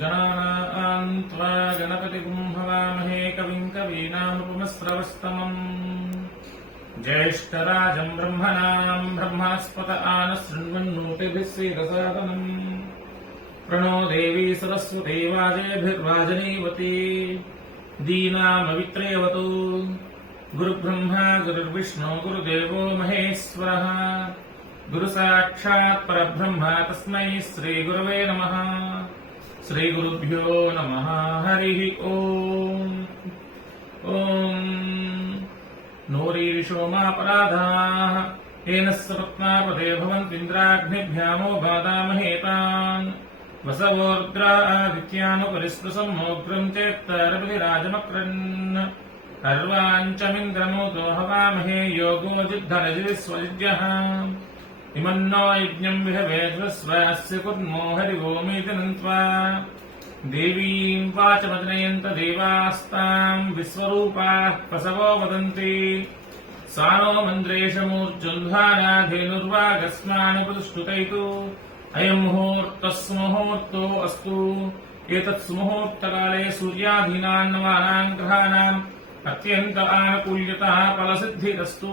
गणानां त्वा गणपतिगुं हवामहे कविं कवीनामुपमस्रवस्तमम् ज्येष्ठराजं ब्रह्मणां ब्रह्मणस्पत आनशृण्वन्नोतिभिः सीदसादनम् प्रणो देवी सरस्वती वाजेभिर्वाजनीवती दीनामवित्रेवतु गुरुब्रह्मा गुरुर्विष्णु गुरुदेवो महेश्वरः गुरुसाक्षात् परब्रह्म तस्मै श्रीगुरवे नमः। श्रीगुरुभ्यो नमः। हरिः ओम्। ओम् नोरीरिषोमापराधाः येन सपत्नापदे भवन्तीन्द्राग्निभ्यामो बादामहेतान् वसवोर्द्रा आदित्यानुपरिस्पृशमोग्रम् चेत्तरविराजमक्रन् अर्वाञ्चमिन्द्रमोदो हवामहे योगो जिद्धरजिस्वजिज्यः इमन्नो यज्ञम् विहवेद्वस्वास्य कुर्मो हरिवोमीति नन्त्वा देवीम् वाचमजनयन्त देवास्ताम् विश्वरूपाः प्रसवो वदन्ति सा नो मन्द्रेशमूर्जुन्ध्वानाधेनुर्वागस्मानुपदुष्टुतैतु अयम् मुहूर्तः सुमुहूर्तो अस्तु। एतत् सुमुहूर्तकाले सूर्यादीनाम् नवानाम् ग्रहाणाम् अत्यन्त आनुकूल्यतः फलसिद्धिरस्तु।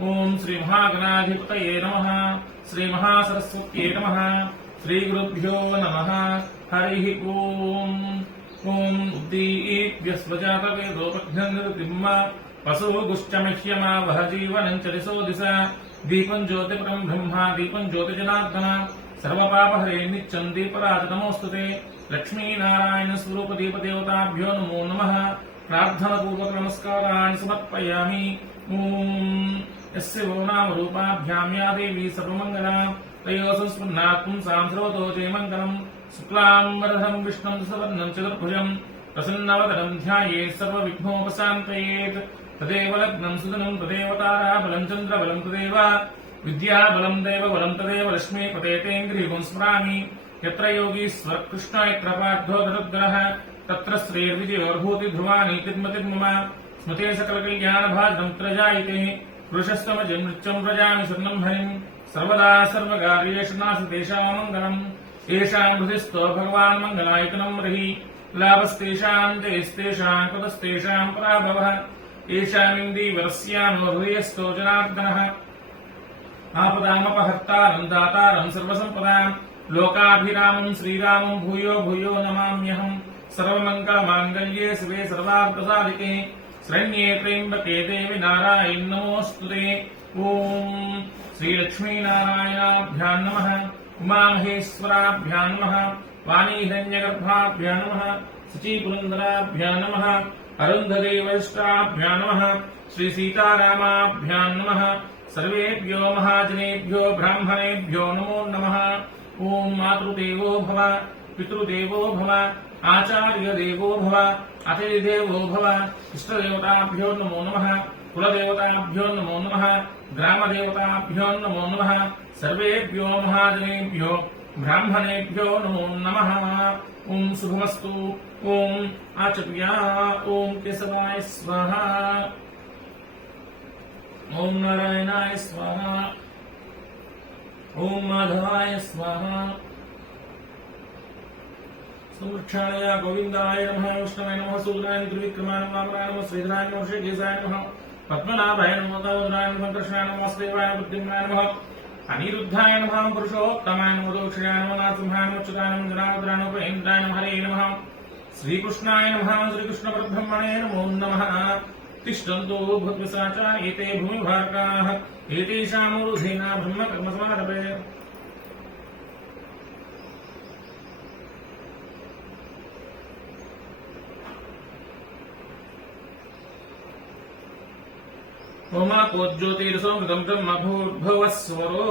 ओम् श्री महागणाधिपतये नमः। श्री महासरस्वत्यै नमः। श्रीगुरुभ्यो नमः। हरिः ओम्। ओम् उद्दीप्यस्वजातवेदोपघ्नन्निर्दिम्म पशुगुश्चमह्यमा वह जीवनम् च दिशो दिशा दीपम् ज्योतिपरम् ब्रह्मा दीपम् ज्योतिजनार्दन सर्वपापहरे नित्यम् दीपराज नमोऽस्तुते। लक्ष्मीनारायण स्वरूप दीपदेवताभ्यो नमो नमः। प्रार्थनापूर्वक नमस्कारान् समर्पयामि। ओम् यस्य वो नाम रूपाभ्याम् या देवी सर्वमङ्गला तयोः संस्पन्नात् पुंसाम् सर्वतो जयमङ्गलम्। शुक्लाम्बरधरम् विष्णुम् सुवर्णम् चतुर्भुजम् प्रसन्नवदनम् ध्यायेत् सर्वविघ्नोपशान्तयेत्। तदेव लग्नम् सुदनम् तदेव ताराबलम् चन्द्रबलम् तदेव विद्याबलम् देवबलम् तदेव लक्ष्मीपतेतेन्द्रियगुम् स्मरामि। यत्र योगीश्वर कृष्ण यत्र पार्थो दरुद्रः तत्र श्रेर्विजयोर्भूतिध्रुवानि तिर्मतिर्मम स्मृते सकलकल्याणभाजनम् त्रजायते पुरुषस्तमजम् नृत्यम् व्रजामि स्वर्णम् हरिम् सर्वदा सर्वकार्येषु नास्ति तेषाम् मङ्गलम्। येषाम् हृदिस्थो भगवान् मङ्गलायतनम् रहि लाभस्तेषाम् जयस्तेषाम् कृतस्तेषाम् पराभवः। येषामिन्दीवरस्यानो हृदयस्थो जनार्दनः आपदामपहर्तारम् दातारम् सर्वसम्पदाम् लोकाभिरामम् श्रीरामम् भूयो भूयो नमाम्यहम्। सर्वमङ्गलमाङ्गल्ये शिवे सर्वार्थसाधिके शरण्ये त्र्यम्बके देवि नारायणि नमोऽस्तुते। ओम् श्रीलक्ष्मीनारायणाभ्याम् नमः। उमामहेश्वराभ्याम् नमः। वाणीहिरण्यगर्भाभ्याम् नमः। शुचीपुरन्दराभ्याम् नमः। अरुन्धदेवष्टाभ्याम् नमः। श्रीसीतारामाभ्याम् नमः। सर्वेभ्यो महाजनेभ्यो ब्राह्मणेभ्यो नमो नमः। ओम् मातृदेवो भव पितृदेवो भव आचार्यदेवो भव अतिथिदेवो भव इष्टदेवताभ्यो नमो नमः। कुलदेवताभ्यो नमो नमः। ग्रामदेवताभ्यो नमो नमः। सर्वेभ्यो महाजनेभ्यो ब्राह्मणेभ्यो नमो नमः। ओम् शुभमस्तु। ओम् आचर्या। ओम् केशवाय स्वाहा। ओम् नारायणाय स्वाहा। ओम् माधवाय स्वाहा। संरक्षाय गोविन्दाय नमः। विष्णवे नमः। सूर्याय त्रिविक्रमाय नमः। वामनाय नमः। श्रीधराय नमः। श्रीकेशाय नमः। पद्मनाभाय नमः। दामोदराय नमः। कृष्णाय नमः। वासुदेवाय बुद्धिमाय नमः। अनिरुद्धाय नमः। पुरुषोत्तमाय नमः। दोक्षाय नमः। नारसिंहाय नमः। अच्युताय नमः। जनार्दनाय नमः। इन्द्राय नमः। हरे नमः। श्रीकृष्णाय नमः। श्रीकृष्णपरब्रह्मणे नमो नमः। तिष्ठन्तु भूतपिशाचा एते भूमिभारकाः एतेषामूर्ध्वेन ब्रह्मकर्मसमारभे। ओमापोज्योतिरसोमृतम् ब्रह्म भूर्भुवस्वरो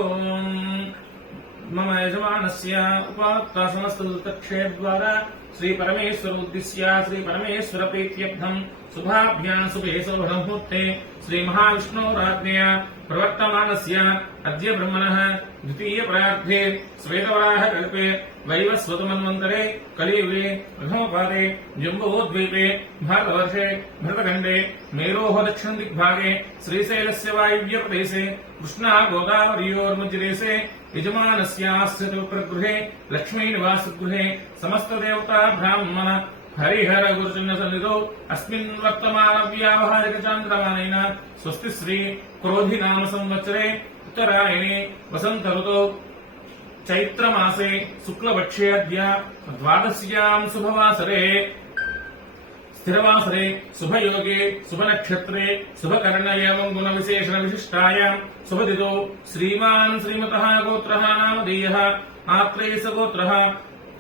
मम यजमानस्य उपात्ता समस्तक्षेद्वारा श्रीपरमेश्वर उद्दिश्य श्रीपरमेश्वर प्रीत्यर्थम् शुभाभ्याम् शुभे सौभमुहूर्ते श्रीमहाविष्णोराज्ञया प्रवर्तमानस्य अद्य ब्रह्मणः द्वितीयपरार्धे श्वेतवराहकल्पे वैवस्वतमन्वन्तरे कलियुगे प्रथमपादे जम्बूद्वीपे भारतवर्षे भरतखण्डे मेरोः दक्षिणदिग्भागे श्रीशैलस्य वायव्यप्रदेशे कृष्णा गोदावरीयोर्मध्यदेशे यजमानस्यास्य प्रगृहे लक्ष्मीनिवासगृहे समस्तदेवता ब्राह्मण हरिहर गुरुजन सन्निधौ अस्मिन् वर्तमान व्यावहारिक चान्द्रमानेन स्वस्ति श्री क्रोधि नाम संवत्सरे उत्तरायणे वसंत ऋतौ चैत्रमासे शुक्लपक्षे अद्य द्वादश्यां शुभवासरे स्थिरवासरे शुभयोगे शुभनक्षत्रे शुभकर्ण एवं गुणविशेषण विशिष्टायां शुभदितौ श्रीमान् श्रीमतः गोत्रः नामधेयः आत्रेयस गोत्रः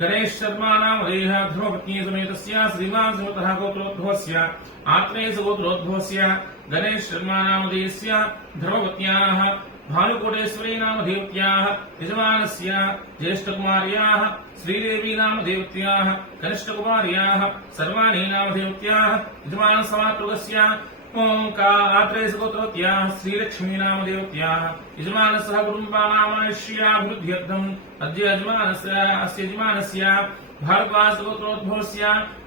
गणेश शर्मा नामधेयः धर्मपत्नी समेतस्य श्रीमान् श्रीमतः गोत्रोद्भवस्य आत्रेयस गोत्रोद्भवस्य गणेश शर्मा नामधेयस्य धर्मपत्न्याः भानुकोटेश्वरी नामधेवत्याः यजमानस्य ज्येष्ठकुमार्याः श्रीदेवी नामधेवत्याः कनिष्ठकुमार्याः सर्वाणि नामधेवत्याः यजमानसमातृगस्य आत्रेयसगोत्रवत्याः श्रीलक्ष्मी नामधेवत्याः यजमानसः कुटुम्बानामायुष्याभिवृद्ध्यर्थम् अद्य यजमानस्य भारद्वाजगोत्रोद्भवस्य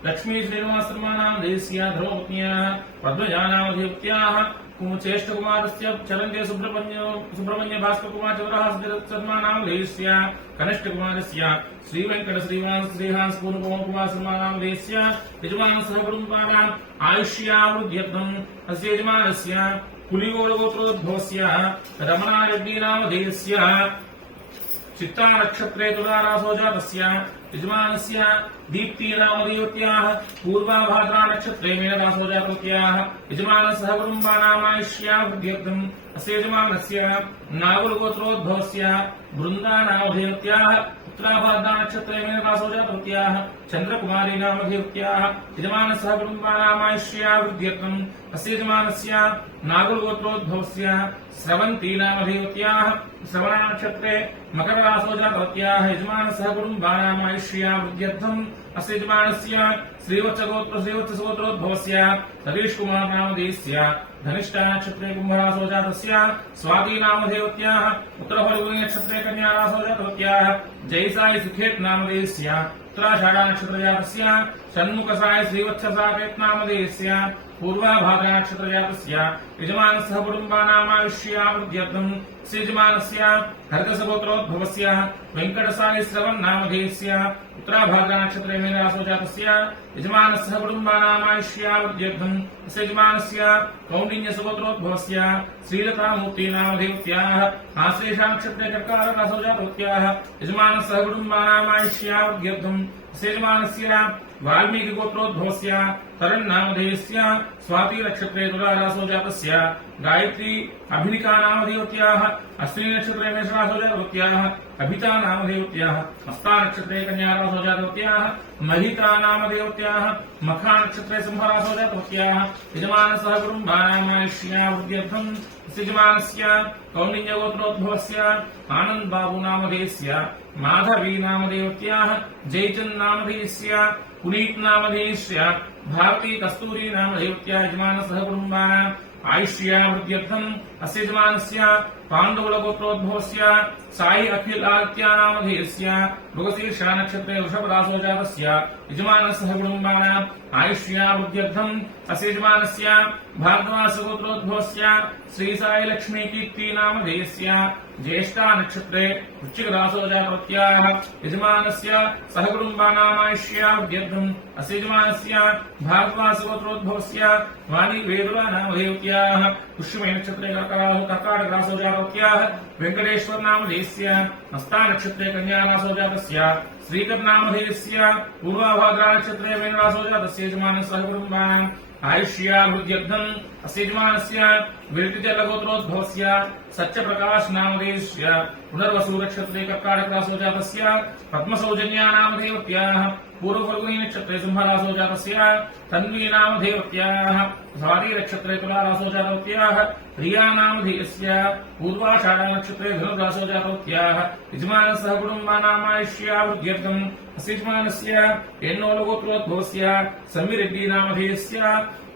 लक्ष्मी श्रीनिवासशर्मा नामधेयस्य धर्मपत्न्याः पद्मजा नामधेवत्याः ज्येष्ठकुमारस्य चरण्य सुब्रह्मण्य भास्करकुमार चतुरः नामधेयस्य कनिष्ठकुमारस्य श्रीवेंकट श्रीवास श्रीहास पूर्णकुमार शर्मा नामधेयस्य यजमानसः कुटुम्बानाम् आयुष्यावृद्ध्यर्थम् अस्य यजमानस्य कुलिगोलगोत्रोद्भवस्य रमणारेड्डी नामधेयस्य चित्ता नक्षत्रे तुलारासो जातस्य यजमानस्य दीप्ति नामधेवत्याः पूर्वाभाद्रा नक्षत्रे मीनरासो जातवत्याः यजमानसः कुटुम्बानामायुष्यावृद्ध्यर्थम् अस्य यजमानस्य नागुलगोत्रोद्भवस्य बृन्दा नामधेवत्याः उत्तराभाद्रा नक्षत्रे मीनरासो जातवत्याः चन्द्रकुमारी नामधेवत्याः यजमानसः कुटुम्बानामायुष्यावृद्ध्यर्थम् अस्य यजमानस्य नागुलगोत्रोद्भवस्य स्रवन्ती नामधेवत्याः श्रवण नक्षत्रे मकररासो जातवत्याः यजमानसः कुटुम्बानामायुष्यावृद्ध्यर्थम् अस्य यजमानस्य श्रीवत्सगोत्रोद्भवस्य सतीश कुमार नामधेयस्य धनिष्ठा नक्षत्रे कुम्भरासो जातस्य स्वाति नामधेवत्याः उत्तरफल्गुनी नक्षत्रे कन्यारासो जातवत्याः जयसाई सुखेत नामधेयस्य उत्तराषाढा नक्षत्र जातस्य षण्मुखसाय श्रीवत्ससाकेत नामधेयस्य पूर्वाभाद्रा नक्षत्र जातस्य यजमानसः कुटुम्बानामायुष्यावृद्ध्यर्थम् अस्य यजमानस्य हर्गसगोत्रोद्भवस्य वेंकटसाई श्रवण नामधेयस्य उत्तराभाद्रा नक्षत्रे मीनरासो जातस्य यजमानस्य कुटुम्बानामायुष्यावृद्ध्यर्थम् अस्य यजमानस्य कौण्डिन्यसगोत्रोद्भवस्य श्रीलतामूर्ति नामधेवत्याः आश्लेषा नक्षत्रे कर्काररासो जातवत्याः यजमानस्य कुटुम्बानामायुष्यावृद्ध्यर्थम् अस्य यजमानस्य वाल्मीकि गोत्रोद्भवस्य तरण नामधेयस्य स्वाति नक्षत्रे तुलारासो जातस्य गायत्री अभिनिका नामधेवत्याः अश्विनी नक्षत्रे मेषरासो जातवत्याः अभिता नामधेवत्याः हस्ता नक्षत्रे कन्यारासो जातवत्याः महिता नामधेवत्याः मखा नक्षत्रे सिंहरासो जातवत्याः यजमानसः कुटुम्बानामायुष्यावृद्ध्यर्थम् यजमानस्य कौण्डिन्यगोत्रोद्भवस्य आनंद बाबू नामधेयस्य माधवी नामधेवत्याः जयचंद नामधेयस्य पुनीत नामधेयस्य भारती कस्तूरी नामधेवत्याः यजमानसः कुटुम्बानाम् आयुष्यावृद्ध्यर्थम् अस्य यजमानस्य पाण्डुकुलगोत्रोद्भवस्य साई अखिलादित्या नामधेयस्य मृगशीर्षा नक्षत्रे वृषभरासो जातस्य यजमानसः कुटुम्बानाम् आयुष्यावृद्ध्यर्थम् अस्य यजमानस्य भारद्वाजगोत्रोद्भवस्य श्रीसाई लक्ष्मी कीर्ति नामधेयस्य ज्येष्ठा नक्षत्रे वृश्चिकरासो जातवत्याः यजमानस्य सह कुटुम्बानामायुष्यावृद्ध्यर्थम् अस्य यजमानस्य भारद्वाजगोत्रोद्भवस्य वाणी वेदुला नामधेवत्याः पुष्यमे नक्षत्रे कर्काटकरासो जातवत्याः वेंकटेश्वर नामधेयस्य हस्ता नक्षत्रे कन्यारासो जातस्य श्रीकर नामधेयस्य पूर्वाभाद्रा नक्षत्रे मीनरासो जातस्य यजमानसः कुटुम्बानाम् आयुष्यावृद्ध्यर्थम् अस्य यजमानस्य विरतिजलगोत्रोद्भवस्य सत्यप्रकाश नामधेयस्य पुनर्वसु नक्षत्रे कर्काटकरासो जातस्य पद्मसौजन्या नामधेवत्याः पूर्वफल्गुनी नक्षत्रे सिंहरासो जातस्य तन्वी नामधेवत्याः स्वाति नक्षत्रे तुलारासो जातवत्याः प्रिया नामधेयस्य पूर्वाषाढा नक्षत्रे धनुरासो जातवत्याः यजमानसः कुटुम्बानामायुष्यावृद्ध्यर्थम् अस्य यजमानस्य एन्नोलगोत्रोद्भवस्य सम्मिरेड्डी नामधेयस्य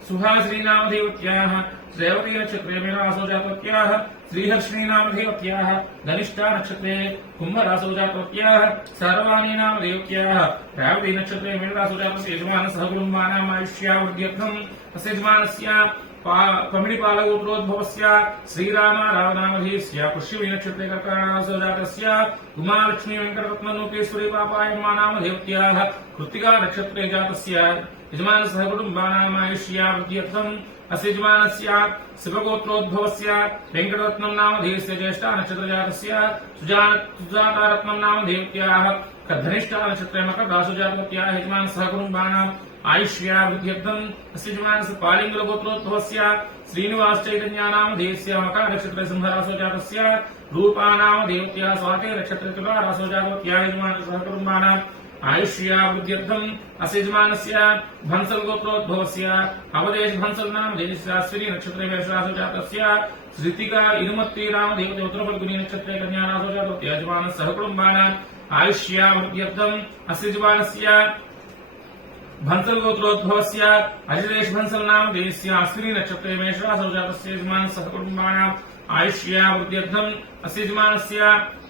सुहासिनी नामधेवत्याः श्रेवती नक्षत्रे मीनरासो जातवत्याः श्रीहर्षिणी नामधेवत्याः धनिष्ठा नक्षत्रे कुम्भरासो जातवत्याः सर्वाणी नामधेवत्याः रेवती नक्षत्रे मीनरासो जातस्य यजमानसः कुटुम्बानाम् आयुष्यावृद्ध्यर्थम् अस्य यजमानस्य पमिडिपालगोत्रोद्भवस्य श्रीराम रावनामधेयस्य पुष्यमी नक्षत्रे कर्कटरासो जातस्य उमालक्ष्मी वेंकटरत्नलोकेश्वरी पापायमानामधेयत्याः कृत्तिका नक्षत्रे जातस्य यजमानसह कुटुम्बानामायुष्यावृद्ध्यर्थम् अस्य यजमानस्य शिवगोत्रोद्भवस्य वेंकटरत्नं नामधेयस्य ज्येष्ठा नक्षत्रजातस्य सुजातारत्नं नामधेयत्याः धनिष्ठा नक्षत्रे मकररासो जातवत्याः यजमानसह कुटुम्बानाम् आयुष्यावृद्ध्यर्थम् अस्य यजमानस्य पालिङ्गलगोत्रोद्भवस्य श्रीनिवास चैतन्यानामधेयस्य मकर नक्षत्रे सिंहरासो जातस्य रूपानामधेयत्याः स्वाति नक्षत्रे तुलारासो जातवत्याः यजमानसह कुटुम्बानाम् आयुष्यावृद्ध्यर्थम् अस्य यजमानस्य भंसल गोत्रोद्भवस्य अवदेश भंसल नामधेयस्य अश्विनी नक्षत्रे मेषरासो जातस्य श्रुतिका इनुमत्ती नामधेयस्य उत्तरफल्गुनी नक्षत्रे कन्यारासो जातवत्याः यजमानस्य कुटुम्बानाम् आयुष्यावृद्ध्यर्थम् अस्य यजमानस्य भंसल गोत्रोद्भवस्य अजितेश भंसल नामधेयस्य अश्विनी नक्षत्रे मेषरासो जातस्य यजमानस्य कुटुम्बानाम् आयुष्यावृद्ध्यर्थम् अस्य यजमानस्य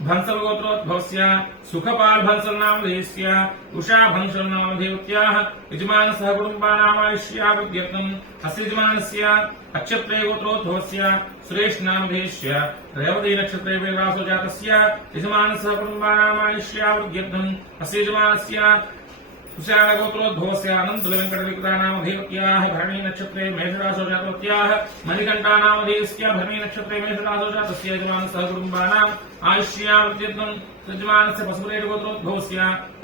भंसल गोत्रोद्भवस्य सुखपाल भंसल नामधेयस्य उषा भंसल नामधेयत्याः यजमानसह कुटुम्बानाम् आयुष्यावृद्ध्यर्थम् अस्य यजमानस्य अक्षत्रे गोत्रोद्भवस्य सुरेश नामधेयस्य रेवती नक्षत्रे मेषरासो जातस्य यजमानसह कुटुम्बानाम् आयुष्यावृद्ध्यर्थम् अस्य यजमानस्य गोत्रोद्भवस्य अनन्तवेंकटविक्रानामधेयत्याः भरणी नक्षत्रे मेषरासो जातवत्याः मणिकण्ठा नामधेयस्य भरणी नक्षत्रे मेषरासो जातस्य यजमानसह कुटुम्बानाम् आयुष्यावृद्ध्यर्थम् यजमानस्य पशुपतेः गोत्रोद्भवस्य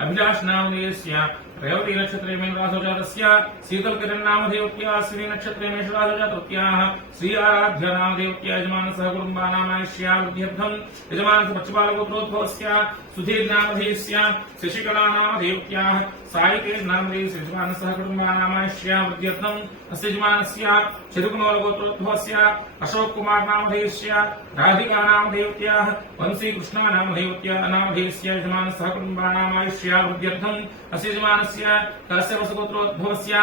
अभिलाष नामधेयस्य रेवती नक्षत्रे मेषरासो जातस्य शीतलकिरण नामधेयत्याः अश्विनी नक्षत्रे मेषरासो जातवत्याः श्री आराध्य नामधेयत्याः यजमानसह कुटुम्बानाम् आयुष्यावृद्ध्यर्थम् यजमानस्य पक्षपालगोत्रोद्भवस्य सुधीर नामधेयस्य शशिकला नामधेयत्याः सायिकेश नामधेयस्य यजमानसह कुटुम्बानाम् आयुष्यावृद्ध्यर्थम् अस्य यजमानस्य चिरुकुनोलगोत्रोद्भवस्य अशोक कुमार नामधेयस्य राधिका नामधेयत्याः वंशी कृष्णा नामधेयस्य यजमानसह कुटुम्बानाम् आयुष्यावृद्ध्यर्थम् अस्य यजमानस्य कश्यपसुगोत्रोद्भवस्य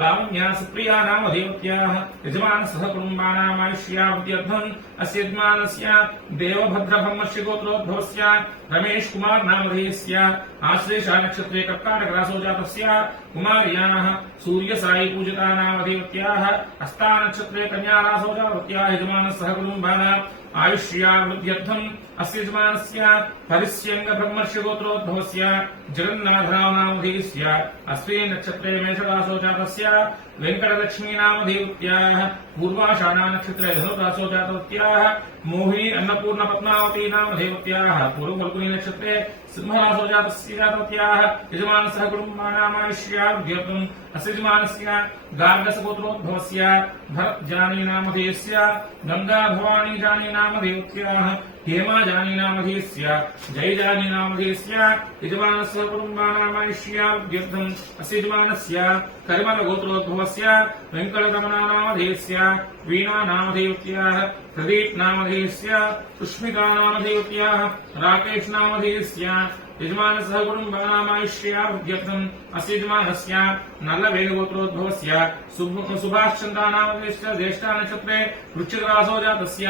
लावण्या सुप्रिया नामधेयत्याः यजमानसह कुटुम्बानाम् आयुष्यावृद्ध्यर्थम् अस्य यजमानस्य देवभद्रब्रह्मस्य गोत्रोद्भवस्य रमेश कुमार नामधेयस्य आश्लेषा नक्षत्रे कर्काटकरासो जातस्य कुमार्याः सूर्यसाई पूजिता नामधेयत्याः हस्ता नक्षत्रे कन्यारासो जातवत्याः यजमानसह कुटुम्बानाम् आयुष्यावृद्ध्यर्थम् अस्य यजमानस्य हरिस्यङ्ग ब्रह्मस्य गोत्रोद्भवस्य जगन्नाथराव नामधेयस्य अश्विनी नक्षत्रे मेषरासो जातस्य वेंकटलक्ष्मी नामधेयत्याः पूर्वाषाढा नक्षत्रे धनुरासो जातवत्याः मोहिनी अन्नपूर्ण पद्मावती नामधेयत्याः पूर्वफल्गुनी नक्षत्रे सिंहरासो जातवत्याः यजमानसह कुटुम्बानाम् आयुष्यावृद्ध्यर्थम् अस्य यजमानस्य गार्गसगोत्रोद्भवस्य भरतजानी नामधेयस्य गंगा भवानी जानी नामधेयत्याः हेमा जानी नामधेयस्य जयजानी नामधेयस्य यजमानस्य कुटुम्बानाम् आयुष्यावृद्ध्यर्थम् अस्य यजमानस्य करिमलगोत्रोद्भवस्य वेंकटरमणा नामधेयस्य वीणा नामधेयत्याः प्रदीप नामधेयस्य सुष्मिता नामधेयत्याः राकेश नामधेयस्य यजमानसह कुटुम्बानाम् आयुष्यावृद्ध्यर्थम् अस्य यजमानस्य नल्लवेलगोत्रोद्भवस्य सुभाषचन्द्रा नामधेयस्य ज्येष्ठा नक्षत्रे वृश्चिकरासो जातस्य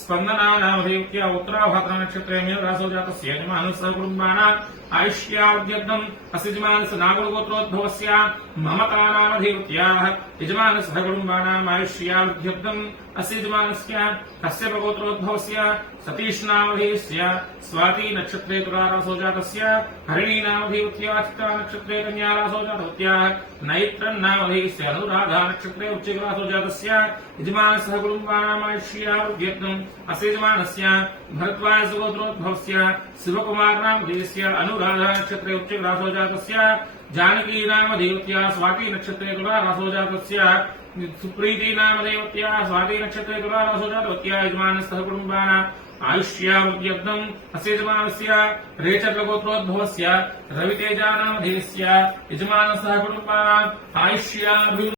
स्पन्दना नामधेयत्याः उत्तराभाद्रा नक्षत्रे मीनरासो जातस्य यजमानसह कुटुम्बानाम् आयुष्यावृद्ध्यर्थम् अस्य यजमानस्य नागरगोत्रोद्भवस्य ममता नामधेयत्याः यजमानसह कुटुम्बानाम् आयुष्यावृद्ध्यर्थम् अस्य यजमानस्य कश्यपगोत्रोद्भवस्य सतीश नामधेयस्य स्वाति नक्षत्रे तुलारासो जातस्य हरिणी नामधेयत्याः चित्रा नक्षत्रे कन्यारासो जातवत्याः नैत्रं नामधेयस्य अनुराधा नक्षत्रे वृश्चिकरासो जातस्य यजमानसह कुटुम्बानाम् आयुष्यावृद्ध्यर्थम् अस्य यजमानस्य भरद्वाजगोत्रोद्भवस्य शिवकुमार नामधेयस्य अनुराधा नक्षत्रे वृश्चिकरासो जातस्य जानकी नामधेयत्याः स्वाति नक्षत्रे तुलारासो जातस्य सुप्रीति नामधेयत्याः स्वाति नक्षत्रे तुलारासो जातवत्याः यजमानसह कुटुम्बानाम् आयुष्यावृद्ध्यर्थम् अस्य यजमानस्य रेचर्लगोत्रोद्भवस्य रवितेजा नामधेयस्य यजमानसह कुटुम्बानाम् आयुष्यावृद्ध्यर्थम्